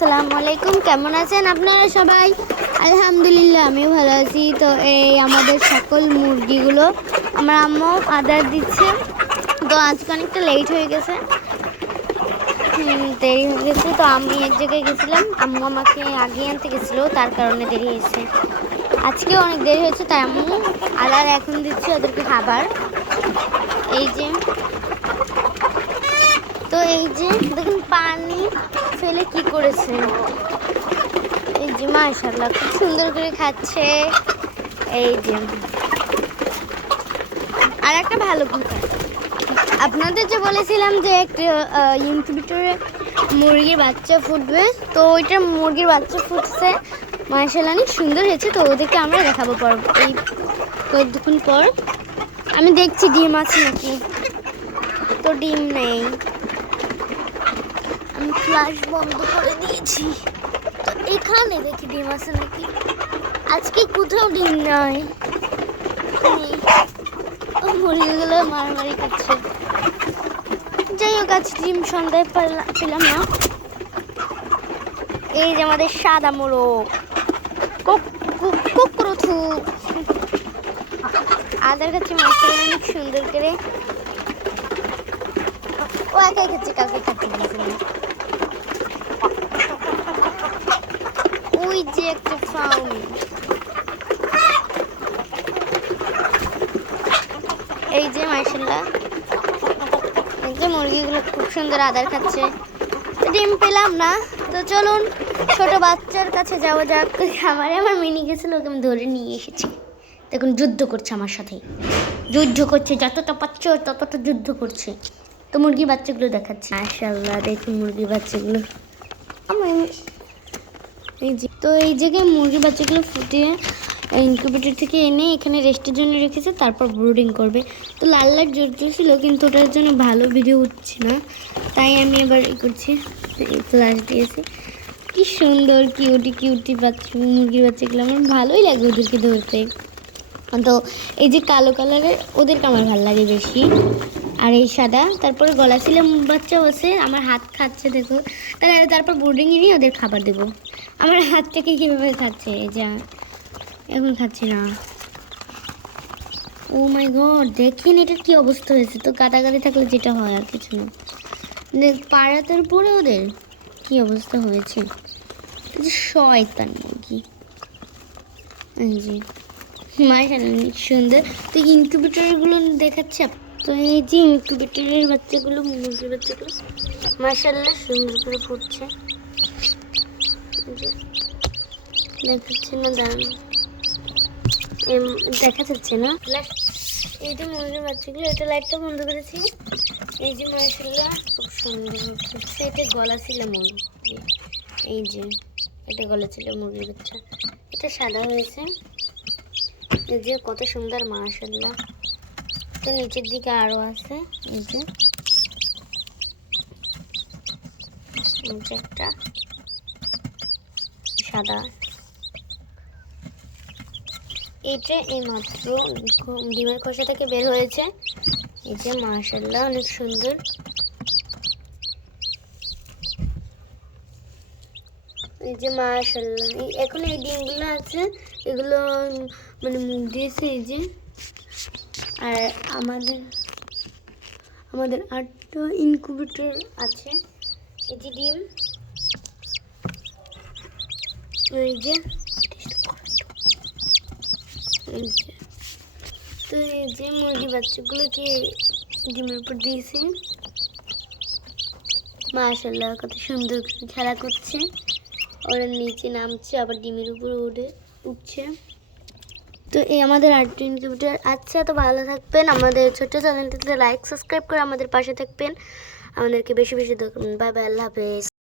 আসসালামু আলাইকুম কেমন আছেন আপনারা সবাই? আলহামদুলিল্লাহ, আমিও ভালো আছি। তো এই আমাদের সকল মুরগিগুলো আমার আম্মু আদার দিচ্ছে। তো আজকে অনেকটা লেট হয়ে গেছে। দেরি হয়ে গেছে। তো আমি এক জায়গায় গেছিলাম। আম্মু আমাকে আগে আনতে গেছিল, তার কারণে দেরি হয়েছে। আজকে অনেক দেরি হয়েছে, তাই আম্মু আদার এখন দিচ্ছে ওদেরকে খাবার। এই যে এই যে, দেখুন পানি ফেলে কি করেছে। এই যে মাশাল্লাহ খুব সুন্দর করে খাচ্ছে। এই যে। আর একটা ভালো কথা, আপনাদের যে বলেছিলাম যে একটা ইনকিউবেটরে মুরগির বাচ্চা ফুটবে, তো ওইটা মুরগির বাচ্চা ফুটছে। মার্শাল্লাহ অনেক সুন্দর হয়েছে, তো ওদেরকে আমরা দেখাবো পর, এই কয়েকদিন পর। আমি দেখছি ডিম আছে নাকি? তো ডিম নেই। আমি ফ্লাশ বন্ধ করে দিয়েছি তো এখানে দেখি ডিম আছে নাকি আজকে কোথাও ডিম নাই মুরগিগুলো মারামারি করছে যাই হোক আজ ডিম সন্ধ্যায় পেলা- পেলাম না এই যে আমাদের সাদা মোরগ কুকুরথু আদার কাছে মাছটা অনেক সুন্দর করে এই যে এই মুরগিগুলো খুব সুন্দর আদার খাচ্ছে। ডিম পেলাম না, তো চলুন, ছোট বাচ্চার কাছে যাওয়া যাক। তো আমার মিনি গেছিল, ওকে আমি ধরে নিয়ে এসেছি। দেখুন, যুদ্ধ করছে আমার সাথে যুদ্ধ করছে, যতটা পাচ্ছ, ততটা যুদ্ধ করছে। তো মুরগির বাচ্চাগুলো দেখাচ্ছি। মাশাল্লাহ দেখুন মুরগির বাচ্চাগুলো। আমার এই যে তো এই জায়গায় মুরগির বাচ্চাগুলো ফুটিয়ে ইনকিউবেটর থেকে এনে এখানে রেস্টের জন্য রেখেছে তারপর ব্রুডিং করবে। তো লাল লাল জোর ছিল কিন্তু ওটার জন্য ভালো ভিডিও উঠছে না। তাই আমি এবার ই করছি ফ্লাশ দিয়েছি। কি সুন্দর কিউটি কিউটি বাচ্চা মুরগির বাচ্চাগুলো। আমার ভালোই লাগে ওদেরকে ধরতে। তো এই যে কালো কালারের ওদেরকে আমার ভালো লাগে বেশি। আর এই সাদা, তারপরে গলা ছিলাম বাচ্চা বসে আমার হাত খাচ্ছে দেখো। তাহলে তারপর বোর্ডিংয়ে নিয়ে ওদের খাবার দেবো। আমার হাতটাকে কীভাবে খাচ্ছে? এই যা, এখন খাচ্ছি না। ও মাই গড দেখেন এটার কি অবস্থা হয়েছে। তো কাটাকাটি থাকলে যেটা হয় আর কিছু না। পাড়াতের পরে ওদের কি অবস্থা হয়েছে? শয়তান মুরগি। এই যে সুন্দর। তো ইনকিউবেটরগুলো দেখাচ্ছে আপ- তো এই যে ইনকিউবেটরের বাচ্চাগুলো, মুরগির বাচ্চাগুলো, মাশাআল্লাহ সুন্দর করে ফুটছে। দেখাচ্ছে না, দাঁড়ান। দেখা যাচ্ছে না? এই যে মুরগির বাচ্চাগুলো, এটা লাইটটা বন্ধ করেছি। এই যে মাশাআল্লাহ, খুব সুন্দর ফুটছে এটা গলা ছিল মুরগি এই যে, এটা গলা ছিল মুরগির বাচ্চা। এটা সাদা হয়েছে। এই যে কত সুন্দর মাশাল্লাহ তো নিচের দিকে আরও আছে, এই যে। একটা সাদা। এটা এই মাত্র ডিমের খোসা থেকে বের হয়েছে। এই যে মাশাল্লাহ অনেক সুন্দর। এই যে মাশাল্লাহ এই- এখন এই ডিমগুলো আছে, এগুলো মানে দিয়েছে, এই যে। আর আমাদের আমাদের আটটা ইনকিউবেটর আছে। এই যে ডিম। এই যে তো। এই যে মুরগি বাচ্চাগুলোকে ডিমের উপর দিয়েছি। মাশাল্লাহ কত সুন্দর খেলা করছে। ওরা নিচে নামছে, আবার ডিমের উপরে উঠে উঠছে। তো এই আমাদের আর্ট ইনকিউবেটার আচ্ছা তো ভালো থাকবেন। আমাদের ছোট চ্যানেলটিতে লাইক সাবস্ক্রাইব করে আমাদের পাশে থাকবেন। আমাদেরকে বেশি বেশি দেখুন বাই বাই আল্লাহ হাফেজ।